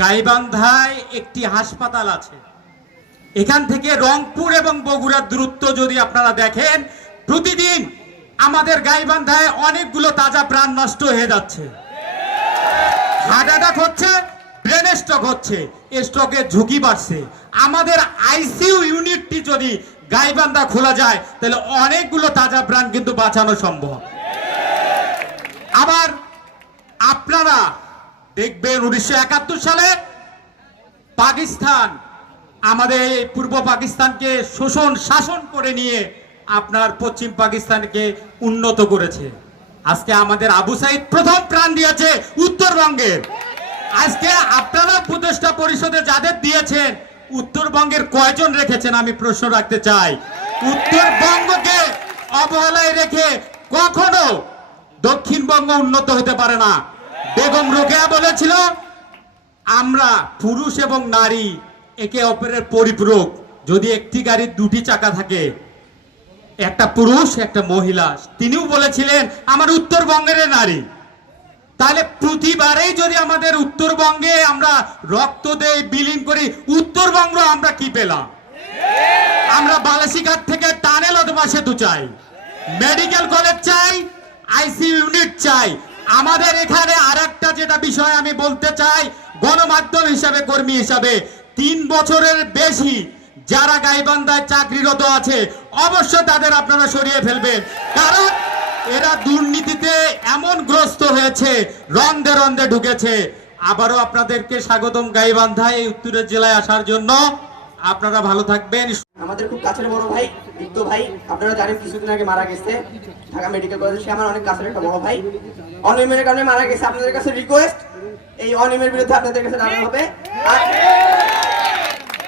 গাইবান্ধায় একটি হাসপাতাল আছে। এখান থেকে রংপুর এবং বগুড়ার দূরত্ব যদি আপনারা দেখেন, প্রতিদিন আমাদের গাইবান্ধায় অনেকগুলো তাজা প্রাণ নষ্ট হয়ে যাচ্ছে। হার্ট অ্যাটাক হচ্ছে, ব্রেন স্ট্রোক হচ্ছে, স্ট্রোকের ঝুঁকি বাড়ছে। আমাদের আইসিইউ ইউনিটটি যদি গাইবান্ধা খোলা যায় তাহলে অনেকগুলো তাজা প্রাণ কিন্তু বাঁচানো সম্ভব। আবার আপনারা দেখবেন 1971 সালে পাকিস্তান আমাদের পূর্ব পাকিস্তানকে শাসন করে নিয়ে আপনার পশ্চিম পাকিস্তানকে উন্নত করেছে। আজকে আমাদের আবু সাইদ প্রথম প্রাণ দিয়েছে উত্তরবঙ্গের। আজকে আপনারা উপদেষ্টা পরিষদে যাদের দিয়েছেন, উত্তরবঙ্গের কয়জন রেখেছেন আমি প্রশ্ন রাখতে চাই। উত্তরবঙ্গকে অবহেলায় রেখে কখনো দক্ষিণবঙ্গ উন্নত হতে পারে না। বেগম রোকেয়া বলেছিল, আমরা পুরুষ এবং নারী একে অপরের পরিপূরক। যদি একটি গাড়ির দুটি চাকা থাকে, একটা পুরুষ একটা মহিলা, তিনিও বলেছিলেন আমার উত্তরবঙ্গের নারী। তাহলে প্রতিবারেই যদি আমাদের উত্তরবঙ্গে আমরা রক্ত দেই, বিলীন করি, উত্তরবঙ্গ আমরা কি পেলাম? আমরা বালাসিঘাট থেকে টানেল অথবা সেতু চাই, মেডিকেল কলেজ চাই, আইসিইউ ইউনিট চাই। আমাদের এখানে আরেকটা যেটা বিষয় আমি বলতে চাই, গণমাধ্যম হিসাবে, কর্মী হিসাবে 3 বছরের বেশি যারা গাইবান্ধায় চাকরিরত আছে অবশ্যই তাদের আপনারা সরিয়ে ফেলবেন। কারণ এরা দুর্নীতিতে এমন গ্রস্ত হয়েছে, রন্ধে রন্ধে ঢুকেছে। আবারও আপনাদেরকে স্বাগতম গাইবান্ধায় এই উত্তরের জেলায় আসার জন্য। আপনারা ভালো থাকবেন। আমাদের খুব কাছের বড় ভাই দীপ্ত ভাই, আপনারা জানেন কিছুদিন আগে মারা গেছে ঢাকা মেডিকেল কলেজে। সে আমার অনেক কাছের একটা বড় ভাই, অনিয়মের কারণে মারা গেছে। আপনাদের কাছে রিকোয়েস্ট, এই অনিয়মের বিরুদ্ধে আপনাদের কাছে দাঁড়ানো হবে। আর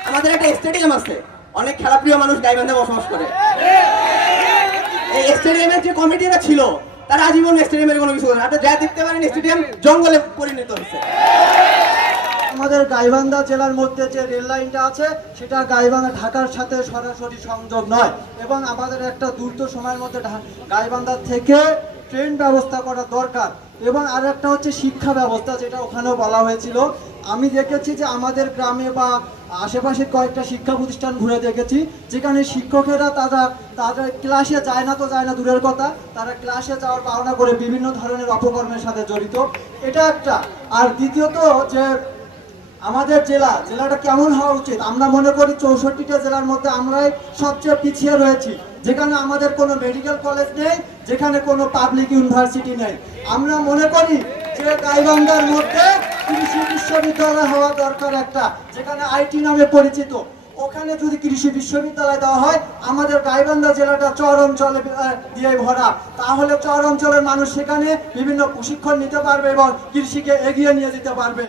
আমাদের একটা স্টেডিয়াম আছে, অনেক খেলাপ্রিয় মানুষ গাইবান্ধায় বসবাস করে। এই স্টেডিয়ামের যে কমিটিরা ছিল তারা আজীবন স্টেডিয়ামের কোনো কিছু করে না। আপনি যা দেখতে পারেন স্টেডিয়াম জঙ্গলে পরিণত হয়েছে। আমাদের গাইবান্ধা জেলার মধ্যে যে রেল লাইনটা আছে সেটা গাইবান্ধা ঢাকার সাথে সরাসরি সংযোগ নয়, এবং আমাদের একটা দ্রুত সময়ের মধ্যে গাইবান্ধা থেকে ট্রেন ব্যবস্থা করা দরকার। এবং আর একটা হচ্ছে শিক্ষা ব্যবস্থা, যেটা ওখানেও বলা হয়েছিল। আমি দেখেছি যে আমাদের গ্রামে বা আশেপাশে কয়েকটা শিক্ষা প্রতিষ্ঠান ঘুরে দেখেছি, যেখানে শিক্ষকেরা তারা ক্লাসে যায় না, তো যায় না দূরের কথা, তারা ক্লাসে যাওয়ার বাহানা করে বিভিন্ন ধরনের অপকর্মের সাথে জড়িত। এটা একটা। আর দ্বিতীয়ত যে আমাদের জেলাটা কেমন হওয়া উচিত, আমরা মনে করি 64টা জেলার মধ্যে আমরাই সবচেয়ে পিছিয়ে রয়েছি, যেখানে আমাদের কোনো মেডিকেল কলেজ নেই, যেখানে কোনো পাবলিক ইউনিভার্সিটি নেই। আমরা মনে করি যে গাইবান্ধার মধ্যে কৃষি বিশ্ববিদ্যালয় হওয়া দরকার একটা, যেখানে আইটি নামে পরিচিত। ওখানে যদি কৃষি বিশ্ববিদ্যালয় দেওয়া হয়, আমাদের গাইবান্ধা জেলাটা চর অঞ্চলে দিয়ে ভরা, তাহলে চর অঞ্চলের মানুষ সেখানে বিভিন্ন প্রশিক্ষণ নিতে পারবে এবং কৃষিকে এগিয়ে নিয়ে যেতে পারবে।